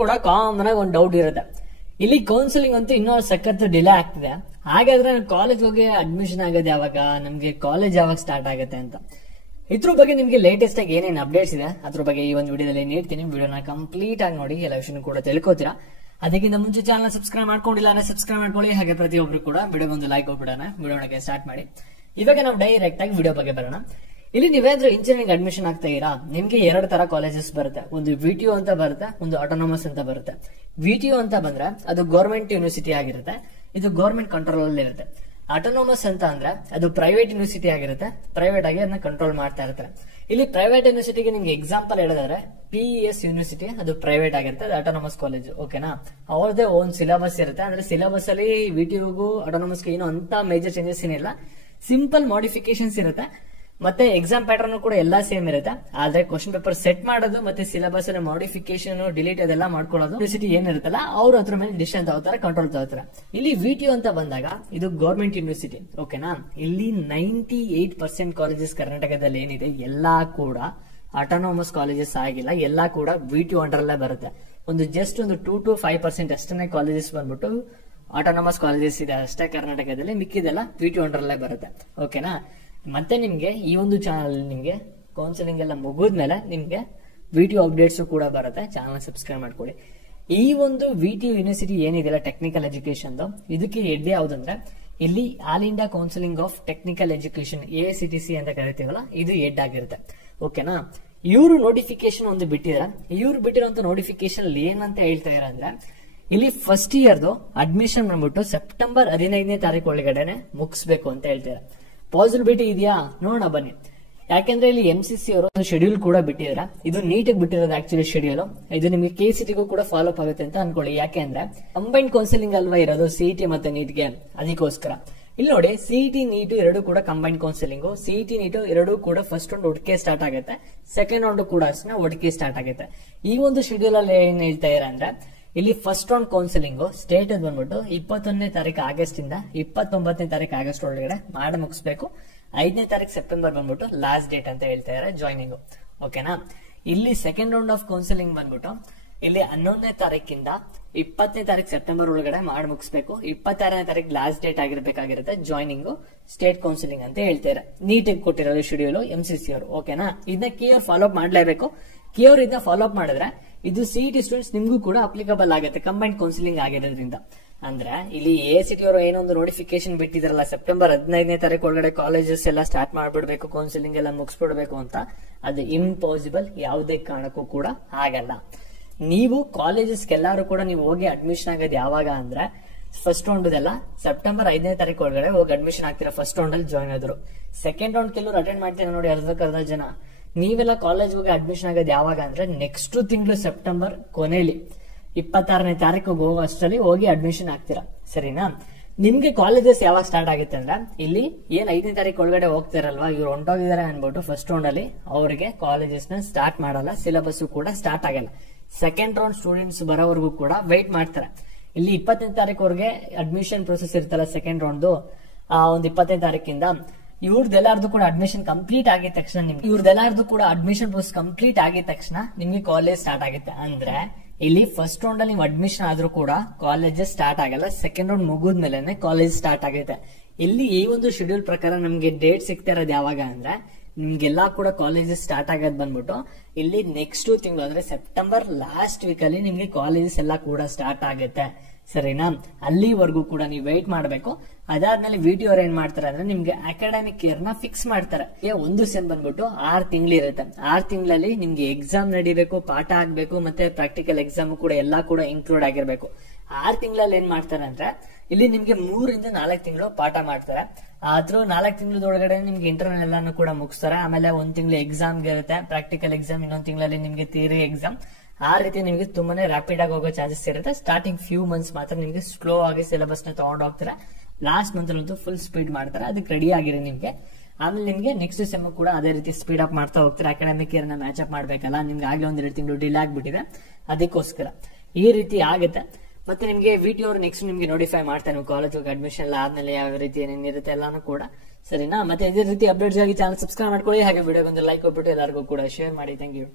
ಕೂಡ ಕಾಮನ್ ಆಗಿ ಒಂದು ಡೌಟ್ ಇರುತ್ತೆ. ಇಲ್ಲಿ ಕೌನ್ಸಿಲಿಂಗ್ ಅಂತೂ ಇನ್ನೂ ಸಖತ್ ಡಿಲೇ ಆಗ್ತಿದೆ. ಹಾಗಾದ್ರೆ ಕಾಲೇಜ್ ಹೋಗಿ ಅಡ್ಮಿಷನ್ ಆಗೋದು ಯಾವಾಗ, ನಮ್ಗೆ ಕಾಲೇಜ್ ಯಾವಾಗ ಸ್ಟಾರ್ಟ್ ಆಗುತ್ತೆ ಅಂತ ಇದ್ರ ಬಗ್ಗೆ ನಿಮ್ಗೆ ಲೇಟೆಸ್ಟ್ ಆಗಿ ಏನೇನು ಅಪ್ಡೇಟ್ಸ್ ಇದೆ ಅದ್ರ ಬಗ್ಗೆ ಈ ಒಂದು ವಿಡಿಯೋದಲ್ಲಿ ನೀಡ್ತೀನಿ. ವಿಡಿಯೋನ ಕಂಪ್ಲೀಟ್ ಆಗಿ ನೋಡಿ, ಎಲ್ಲ ವಿಷಯ ಕೂಡ ತಿಳ್ಕೊತೀರಾ. ಅದಕ್ಕಿಂತ ಮುಂಚೆ ಚಾನಲ್ ಸಬ್ಸ್ಕ್ರೈಬ್ ಮಾಡ್ಕೊಂಡಿಲ್ಲ ಅಂದ್ರೆ ಸಬ್ಸ್ಕ್ರೈಬ್ ಮಾಡ್ಕೊಳ್ಳಿ. ಹಾಗೆ ಪ್ರತಿಯೊಬ್ರು ಕೂಡ ವಿಡಿಯೋ ಒಂದು ಲೈಕ್ ಕೊಟ್ಬಿಡೋಣ. ವಿಡಿಯೋಗೆ ಸ್ಟಾರ್ಟ್ ಮಾಡಿ. ಇವಾಗ ನಾವು ಡೈರೆಕ್ಟ್ ಆಗಿ ವಿಡಿಯೋ ಬಗ್ಗೆ ಬರೋಣ. ಇಲ್ಲಿ ನೀವೇನಾದ್ರೂ ಇಂಜಿನಿಯರಿಂಗ್ ಅಡ್ಮಿಷನ್ ಆಗ್ತಾ ಇರಾ, ನಿಮ್ಗೆ ಎರಡು ತರ ಕಾಲೇಜಸ್ ಬರುತ್ತೆ. ಒಂದು ವಿಟಿಯು ಅಂತ ಬರುತ್ತೆ, ಒಂದು ಆಟೋನಮಸ್ ಅಂತ ಬರುತ್ತೆ. ವಿಟಿಯು ಅಂತ ಬಂದ್ರೆ ಅದು ಗೌರ್ಮೆಂಟ್ ಯೂನಿವರ್ಸಿಟಿ ಆಗಿರುತ್ತೆ, ಇದು ಗೌರ್ಮೆಂಟ್ ಕಂಟ್ರೋಲ್ ಅಲ್ಲಿ ಇರುತ್ತೆ. ಆಟೋನಮಸ್ ಅಂತ ಅಂದ್ರೆ ಅದು ಪ್ರೈವೇಟ್ ಯೂನಿವರ್ಸಿಟಿ ಆಗಿರುತ್ತೆ, ಪ್ರೈವೇಟ್ ಆಗಿ ಅದನ್ನ ಕಂಟ್ರೋಲ್ ಮಾಡ್ತಾ ಇರ್ತಾರೆ. ಇಲ್ಲಿ ಪ್ರೈವೇಟ್ ಯೂನಿವರ್ಸಿಟಿಗೆ ನಿಮ್ಗೆ ಎಕ್ಸಾಂಪಲ್ ಹೇಳಿದ್ರೆ PES ಯೂನಿವರ್ಸಿಟಿ, ಅದು ಪ್ರೈವೇಟ್ ಆಗಿರುತ್ತೆ, ಅದು ಆಟೋನಮಸ್ ಕಾಲೇಜ್. ಓಕೆನಾ, ಅವ್ರದೇ ಓನ್ ಸಿಲೆಬಸ್ ಇರುತ್ತೆ. ಅಂದ್ರೆ ಸಿಲೆಬಸ್ ಅಲ್ಲಿ ವಿಟಿಯುಗೂ ಆಟೋನಮಸ್ಗೆ ಏನು ಅಂತ ಮೇಜರ್ ಚೇಂಜಸ್ ಏನಿಲ್ಲ, ಸಿಂಪಲ್ ಮಾಡಿಫಿಕೇಶನ್ಸ್ ಇರುತ್ತೆ. ಮತ್ತೆ ಎಕ್ಸಾಮ್ ಪ್ಯಾಟರ್ನ್ ಕೂಡ ಎಲ್ಲಾ ಸೇಮ್ ಇರುತ್ತೆ. ಆದ್ರೆ ಕ್ವಶನ್ ಪೇಪರ್ ಸೆಟ್ ಮಾಡೋದು ಮತ್ತೆ ಸಿಲೆಬಸ್ ಅಲ್ಲಿ ಮಾಡಿಫಿಕೇಶನ್ ಡಿಲೀಟ್ ಅದೆಲ್ಲ ಮಾಡ್ಕೊಳ್ಳೋದು ಯೂನಿವರ್ಸಿಟಿ ಏನಿರುತ್ತಲ್ಲ ಅವ್ರು ಅದ್ರ ಮೇಲೆ ಡಿಸಿಷನ್ ತಗೋತಾರೆ, ಕಂಟ್ರೋಲ್ ತಗೋತಾರೆ. ಇಲ್ಲಿ ವಿಟಿಯು ಅಂತ ಬಂದಾಗ ಇದು ಗೌರ್ಮೆಂಟ್ ಯೂನಿವರ್ಸಿಟಿ. ಓಕೆನಾ, ಇಲ್ಲಿ 98% ಕಾಲೇಜಸ್ ಕರ್ನಾಟಕದಲ್ಲಿ ಏನಿದೆ ಎಲ್ಲಾ ಕೂಡ ಆಟೋನಮಸ್ ಕಾಲೇಜಸ್ ಆಗಿಲ್ಲ, ಎಲ್ಲಾ ಕೂಡ ವಿಟಿಯು ಅಂಡರ್ ಅಲ್ಲೇ ಬರುತ್ತೆ. ಒಂದು ಜಸ್ಟ್ ಒಂದು 2 to 5% ಅಷ್ಟೇ ಕಾಲೇಜಸ್ ಬಂದ್ಬಿಟ್ಟು ಆಟೋನಮಸ್ ಕಾಲೇಜಸ್ ಇದೆ ಅಷ್ಟೇ ಕರ್ನಾಟಕದಲ್ಲಿ, ಮಿಕ್ಕಿದೆಲ್ಲ ವಿಟಿಯು ಅಂಡರ್ ಅಲ್ಲೇ ಬರುತ್ತೆ. ಓಕೆನಾ, ಮತ್ತೆ ನಿಮ್ಗೆ ಈ ಒಂದು ಚಾನಲ್ ನಿಮ್ಗೆ ಕೌನ್ಸಿಲಿಂಗ್ ಎಲ್ಲ ಮುಗಿದ್ಮೇಲೆ ನಿಮ್ಗೆ ವಿಟಿಯು ಅಪ್ಡೇಟ್ಸ್ ಕೂಡ ಬರುತ್ತೆ. ಚಾನಲ್ ಸಬ್ಸ್ಕ್ರೈಬ್ ಮಾಡ್ಕೊಳ್ಳಿ. ಈ ಒಂದು ವಿಟಿಯು ಯೂನಿವರ್ಸಿಟಿ ಏನಿದೆಯಲ್ಲ ಟೆಕ್ನಿಕಲ್ ಎಜುಕೇಶನ್, ಇದಕ್ಕೆ ಹೆಡ್ ಯಾವ್ದಂದ್ರೆ ಇಲ್ಲಿ all India counselling of technical education AICTC ಅಂತ ಕರಿತೀವಲ್ಲ, ಇದು ಹೆಡ್ ಆಗಿರುತ್ತೆ. ಓಕೆನಾ, ಇವರು ನೋಟಿಫಿಕೇಶನ್ ಒಂದು ಬಿಟ್ಟಿದ್ದಾರೆ. ಇವ್ರು ಬಿಟ್ಟಿರೋಂತ ನೋಟಿಫಿಕೇಶನ್ ಏನಂತ ಹೇಳ್ತಾ ಇದ್ದಾರೆ ಅಂದ್ರೆ ಇಲ್ಲಿ ಫಸ್ಟ್ ಇಯರ್ದು ಅಡ್ಮಿಷನ್ ಬಂದ್ಬಿಟ್ಟು ಸೆಪ್ಟೆಂಬರ್ 15ನೇ ತಾರೀಕು ಒಳಗಡೆನೆ ಮುಗಿಸ್ಬೇಕು ಅಂತ ಹೇಳ್ತಾರೆ. ಪಾಸಿಬಿಲಿಟಿ ಇದೆಯಾ ನೋಡೋಣ ಬನ್ನಿ. ಯಾಕೆಂದ್ರೆ ಇಲ್ಲಿ MCC ಅವರು ಒಂದು ಶೆಡ್ಯೂಲ್ ಕೂಡ ಬಿಟ್ಟಿದ್ದಾರೆ. ಇದು ನೀಟಾಗಿ ಬಿಟ್ಟಿರೋದು ಆಕ್ಚುಲಿ ಶೆಡ್ಯೂಲ್. ಇದು ನಿಮಗೆ KCTಗೂ ಕೂಡ ಫಾಲೋ ಅಪ್ ಆಗುತ್ತೆ ಅಂತ ಅನ್ಕೊಳ್ಳಿ. ಯಾಕೆಂದ್ರೆ ಕಂಬೈನ್ಡ್ ಕೌನ್ಸಿಲಿಂಗ್ ಅಲ್ವಾ ಇರೋದು CET ಮತ್ತೆ ನೀಟ್ಗೆ, ಅದಕ್ಕೋಸ್ಕರ. ಇಲ್ಲಿ ನೋಡಿ, CET ನೀಟ್ ಎರಡು ಕೂಡ ಕಂಬೈನ್ಡ್ ಕೌನ್ಸಿಲಿಂಗ್, CET ನೀಟ್ ಎರಡು ಕೂಡ ಫಸ್ಟ್ ರೌಂಡ್ ಒಟ್ಟಿಗೆ ಸ್ಟಾರ್ಟ್ ಆಗುತ್ತೆ, ಸೆಕೆಂಡ್ ರೌಂಡ್ ಕೂಡ ಅಷ್ಟೇ ಒಟ್ಟಿಗೆ ಸ್ಟಾರ್ಟ್ ಆಗುತ್ತೆ. ಈ ಒಂದು ಶೆಡ್ಯೂಲ್ ಅಲ್ಲಿ ಏನ್ ಹೇಳ್ತಾ ಇದ್ದಾರೆ ಅಂದ್ರೆ ಇಲ್ಲಿ ಫಸ್ಟ್ ರೌಂಡ್ ಕೌನ್ಸಿಲಿಂಗ್ ಸ್ಟೇಟ್ ಅದ್ ಬಂದ್ಬಿಟ್ಟು 21ನೇ ತಾರೀಕು ಆಗಸ್ಟ್ ಇಂದ 29ನೇ ತಾರೀಕು ಆಗಸ್ಟ್ ಒಳಗಡೆ ಮಾಡಿ ಮುಗಿಸ್ಬೇಕು. 5ನೇ ತಾರೀಕು ಸೆಪ್ಟೆಂಬರ್ ಬಂದ್ಬಿಟ್ಟು ಲಾಸ್ಟ್ ಡೇಟ್ ಅಂತ ಹೇಳ್ತಾ ಇದ್ದಾರೆ ಜಾಯ್ನಿಂಗ್. ಓಕೆನಾ, ಇಲ್ಲಿ ಸೆಕೆಂಡ್ ರೌಂಡ್ ಆಫ್ ಕೌನ್ಸಿಲಿಂಗ್ ಬಂದ್ಬಿಟ್ಟು ಇಲ್ಲಿ 11ನೇ ತಾರೀಕಿಂದ 20ನೇ ತಾರೀಕು ಸೆಪ್ಟೆಂಬರ್ ಒಳಗಡೆ ಮಾಡಿ ಮುಗಿಸ್ಬೇಕು. 26ನೇ ತಾರೀಕು ಲಾಸ್ಟ್ ಡೇಟ್ ಆಗಿರ್ಬೇಕಾಗಿರುತ್ತೆ ಜಾಯ್ನಿಂಗ್ ಸ್ಟೇಟ್ ಕೌನ್ಸಿಲಿಂಗ್ ಅಂತ ಹೇಳ್ತಾರೆ. ನೀಟಾಗಿ ಕೊಟ್ಟಿರೋದು ಶೆಡ್ಯೂಲ್ MCC ಅವರು. ಓಕೆನಾ, ಇದನ್ನ KR ಫಾಲೋ ಅಪ್ ಮಾಡ್ಲೇಬೇಕು. KR ಇದನ್ನ ಫಾಲೋ ಅಪ್ ಮಾಡಿದ್ರೆ ಇದು CET ಸ್ಟೂಡೆಂಟ್ಸ್ ನಿಮ್ಗೂ ಕೂಡ ಅಪ್ಲಿಕಬಲ್ ಆಗುತ್ತೆ, ಕಂಬೈನ್ಡ್ ಕೌನ್ಸಿಲಿಂಗ್ ಆಗಿರೋದ್ರಿಂದ. ಅಂದ್ರೆ ಇಲ್ಲಿ AICTC ಅವರು ಏನೊಂದು ನೋಟಿಫಿಕೇಶನ್ ಬಿಟ್ಟಿದಾರಲ್ಲ, ಸೆಪ್ಟೆಂಬರ್ 15ನೇ ತಾರೀಕು ಒಳಗಡೆ ಕಾಲೇಜಸ್ ಎಲ್ಲ ಸ್ಟಾರ್ಟ್ ಮಾಡ್ಬಿಡ್ಬೇಕು, ಕೌನ್ಸಿಲಿಂಗ್ ಎಲ್ಲ ಮುಗಿಸ್ಬಿಡ್ಬೇಕು ಅಂತ, ಅದು ಇಂಪಾಸಿಬಲ್, ಯಾವುದೇ ಕಾರಣಕ್ಕೂ ಕೂಡ ಆಗಲ್ಲ. ನೀವು ಕಾಲೇಜಸ್ಗೆಲ್ಲಾರು ಕೂಡ ನೀವು ಹೋಗಿ ಅಡ್ಮಿಷನ್ ಆಗೋದು ಯಾವಾಗ ಅಂದ್ರೆ ಫಸ್ಟ್ ರೌಂಡ್ ಎಲ್ಲ ಸೆಪ್ಟೆಂಬರ್ 5ನೇ ತಾರೀಕು ಒಳಗಡೆ ಹೋಗಿ ಅಡ್ಮಿಷನ್ ಆಗ್ತೀರಾ. ಫಸ್ಟ್ ರೌಂಡ್ ಅಲ್ಲಿ ಜಾಯ್ನ್ ಆದ್ರು, ಸೆಕೆಂಡ್ ರೌಂಡ್ ಕೆಲವರು ಅಟೆಂಡ್ ಮಾಡ್ತೀರಾ ನೋಡಿ, ಅರ್ಧ ಜನ. ನೀವೆಲ್ಲ ಕಾಲೇಜ್ ಹೋಗಿ ಅಡ್ಮಿಷನ್ ಆಗೋದು ಯಾವಾಗ ಅಂದ್ರೆ ನೆಕ್ಸ್ಟ್ ತಿಂಗಳು ಸೆಪ್ಟೆಂಬರ್ ಕೊನೆಯಲ್ಲಿ 26ನೇ ತಾರೀಕು ಹೋಗೋ ಅಷ್ಟರಲ್ಲಿ ಹೋಗಿ ಅಡ್ಮಿಷನ್ ಆಗ್ತೀರಾ. ಸರಿನಾ, ನಿಮ್ಗೆ ಕಾಲೇಜಸ್ ಯಾವಾಗ ಸ್ಟಾರ್ಟ್ ಆಗುತ್ತೆ ಅಂದ್ರೆ ಇಲ್ಲಿ ಏನ್ 5ನೇ ತಾರೀಕು ಒಳಗಡೆ ಹೋಗ್ತಾರಲ್ವಾ, ಇವ್ರು ಹೊಂಟೋಗಿದ್ದಾರೆ ಅನ್ಬಿಟ್ಟು ಫಸ್ಟ್ ರೌಂಡ್ ಅಲ್ಲಿ ಅವರಿಗೆ ಕಾಲೇಜಸ್ ನ ಸ್ಟಾರ್ಟ್ ಮಾಡಲ್ಲ, ಸಿಲೆಬಸ್ ಕೂಡ ಸ್ಟಾರ್ಟ್ ಆಗಲ್ಲ. ಸೆಕೆಂಡ್ ರೌಂಡ್ ಸ್ಟೂಡೆಂಟ್ಸ್ ಬರೋವರೆಗೂ ಕೂಡ ವೆಯ್ಟ್ ಮಾಡ್ತಾರೆ. ಇಲ್ಲಿ 20ನೇ ತಾರೀಕುವರೆಗೆ ಅಡ್ಮಿಷನ್ ಪ್ರೊಸೆಸ್ ಇರ್ತಲ್ಲ ಸೆಕೆಂಡ್ ರೌಂಡ್, ಒಂದು 20ನೇ ತಾರೀಕಿಂದ ಇವ್ರದ್ದೆಲ್ಲಾರ್ದು ಕೂಡ ಅಡ್ಮಿಷನ್ ಕಂಪ್ಲೀಟ್ ಆಗಿದ ತಕ್ಷಣ ಇವ್ರದ್ದೆಲ್ಲಾರ್ದು ಕೂಡ ಅಡ್ಮಿಷನ್ ಪ್ರೊಸೆಸ್ ಕಂಪ್ಲೀಟ್ ಆಗಿದ ತಕ್ಷಣ ನಿಮ್ಗೆ ಕಾಲೇಜ್ ಸ್ಟಾರ್ಟ್ ಆಗುತ್ತೆ. ಅಂದ್ರೆ ಇಲ್ಲಿ ಫಸ್ಟ್ ರೌಂಡ್ ಅಲ್ಲಿ ನೀವು ಅಡ್ಮಿಷನ್ ಆದ್ರೂ ಕೂಡ ಕಾಲೇಜಸ್ ಸ್ಟಾರ್ಟ್ ಆಗಲ್ಲ, ಸೆಕೆಂಡ್ ರೌಂಡ್ ಮುಗಿದ್ಮೇಲೆ ಕಾಲೇಜ್ ಸ್ಟಾರ್ಟ್ ಆಗುತ್ತೆ. ಇಲ್ಲಿ ಈ ಒಂದು ಶೆಡ್ಯೂಲ್ ಪ್ರಕಾರ ನಮ್ಗೆ ಡೇಟ್ ಸಿಗ್ತಾ ಇರೋದು ಯಾವಾಗ ಅಂದ್ರೆ ನಿಮ್ಗೆಲ್ಲಾ ಕೂಡ ಕಾಲೇಜಸ್ ಸ್ಟಾರ್ಟ್ ಆಗೋದ್ ಬಂದ್ಬಿಟ್ಟು ಇಲ್ಲಿ ನೆಕ್ಸ್ಟ್ ತಿಂಗಳು ಅಂದ್ರೆ ಸೆಪ್ಟೆಂಬರ್ ಲಾಸ್ಟ್ ವೀಕ್ ಅಲ್ಲಿ ನಿಮ್ಗೆ ಕಾಲೇಜಸ್ ಎಲ್ಲ ಕೂಡ ಸ್ಟಾರ್ಟ್ ಆಗುತ್ತೆ. ಸರಿನಾ, ಅಲ್ಲಿವರೆಗೂ ಕೂಡ ನೀವು ವೆಯ್ಟ್ ಮಾಡಬೇಕು. ಅದಾದ್ಮೇಲೆ ವಿಟಿಯು ಅವ್ರು ಏನ್ ಮಾಡ್ತಾರೆ ಅಂದ್ರೆ ನಿಮ್ಗೆ ಅಕಾಡೆಮಿಕ್ ಇಯರ್ ನ ಫಿಕ್ಸ್ ಮಾಡ್ತಾರೆ. ಒಂದು ಸೆಮ್ ಬಂದ್ಬಿಟ್ಟು 6 ತಿಂಗಳು ಇರುತ್ತೆ. 6 ತಿಂಗಳಲ್ಲಿ ನಿಮ್ಗೆ ಎಕ್ಸಾಮ್ ನಡಿಬೇಕು, ಪಾಠ ಆಗ್ಬೇಕು, ಮತ್ತೆ ಪ್ರಾಕ್ಟಿಕಲ್ ಎಕ್ಸಾಮ್ ಕೂಡ ಎಲ್ಲಾ ಕೂಡ ಇನ್ಕ್ಲೂಡ್ ಆಗಿರ್ಬೇಕು. 6 ತಿಂಗಳಲ್ಲಿ ಏನ್ ಮಾಡ್ತಾರೆ ಅಂದ್ರೆ ಇಲ್ಲಿ ನಿಮ್ಗೆ 3 ಇಂದ 4 ತಿಂಗಳು ಪಾಠ ಮಾಡ್ತಾರೆ. ಆದ್ರೂ 4 ತಿಂಗಳದೊಳಗಡೆ ನಿಮ್ಗೆ ಇಂಟರ್ನಲ್ ಎಲ್ಲಾನು ಕೂಡ ಮುಗಿಸ್ತಾರೆ. ಆಮೇಲೆ 1 ತಿಂಗಳು ಎಕ್ಸಾಮ್ ಇರುತ್ತೆ, ಪ್ರಾಕ್ಟಿಕಲ್ ಎಕ್ಸಾಮ್, ಇನ್ನೊಂದು ತಿಂಗಳಲ್ಲಿ ನಿಮ್ಗೆ ಥಿಯರಿ ಎಕ್ಸಾಮ್. ಆ ರೀತಿ ನಿಮ್ಗೆ ತುಂಬಾನೇ ರ್ಯಾಪಿಡ್ ಆಗಿ ಹೋಗೋ ಚಾನ್ಸಸ್ ಇರುತ್ತೆ. ಸ್ಟಾರ್ಟಿಂಗ್ ಫ್ಯೂ ಮಂತ್ಸ್ ಮಾತ್ರ ನಿಮ್ಗೆ ಸ್ಲೋ ಆಗಿ ಸಿಲೆಬಸ್ ನ ತಗೊಂಡು ಹೋಗ್ತಾರೆ. ಲಾಸ್ಟ್ ಮಂತ್ ಅಂತೂ ಫುಲ್ ಸ್ಪೀಡ್ ಮಾಡ್ತಾರೆ, ಅದಕ್ಕೆ ರೆಡಿ ಆಗಿರಿ ನಿಮ್ಗೆ. ಆಮೇಲೆ ನಿಮ್ಗೆ ನೆಕ್ಸ್ಟ್ ಸೆಮ್ ಕೂಡ ಅದೇ ರೀತಿ ಸ್ಪೀಡ್ ಅಪ್ ಮಾಡ್ತಾ ಹೋಗ್ತಾರೆ. ಅಕಾಡೆಮಿಕ್ ಇಯರ್ ನ ಮ್ಯಾಚ್ ಅಪ್ ಮಾಡ್ಬೇಕಲ್ಲ, ನಿಮ್ಗೆ ಆಗ್ಲೇ 1-2 ತಿಂಗಳು ಡಿಲೇ ಆಗ್ಬಿಟ್ಟಿದೆ, ಅದಕ್ಕೋಸ್ಕರ ಈ ರೀತಿ ಆಗುತ್ತೆ. ಮತ್ತೆ ನಿಮ್ಗೆ ವಿಟಿಯು ಅವರು ನೆಕ್ಸ್ಟ್ ನಿಮ್ಗೆ ನೋಟಿಫೈ ಮಾಡ್ತಾರೆ, ನೀವು ಕಾಲೇಜ್ ಹೋಗಿ ಅಡ್ಮಿಷನ್ ಎಲ್ಲ ಆದ್ಮೇಲೆ ಯಾವ ರೀತಿ ಏನೇನಿರುತ್ತೆ ಎಲ್ಲಾನು ಕೂಡ. ಸರಿನಾ, ಮತ್ತೆ ಇದೇ ರೀತಿ ಅಪ್ಡೇಟ್ಸ್ ಆಗಿ ಚಾನಲ್ ಸಬ್ಸ್ಕ್ರೈಬ್ ಮಾಡ್ಕೊಳ್ಳಿ. ಹಾಗೆ ವಿಡಿಯೋ ಬಂದು ಲೈಕ್ ಕೊಟ್ಬಿಟ್ಟು ಎಲ್ಲರಿಗೂ ಕೂಡ ಶೇರ್ ಮಾಡಿ. Thank you.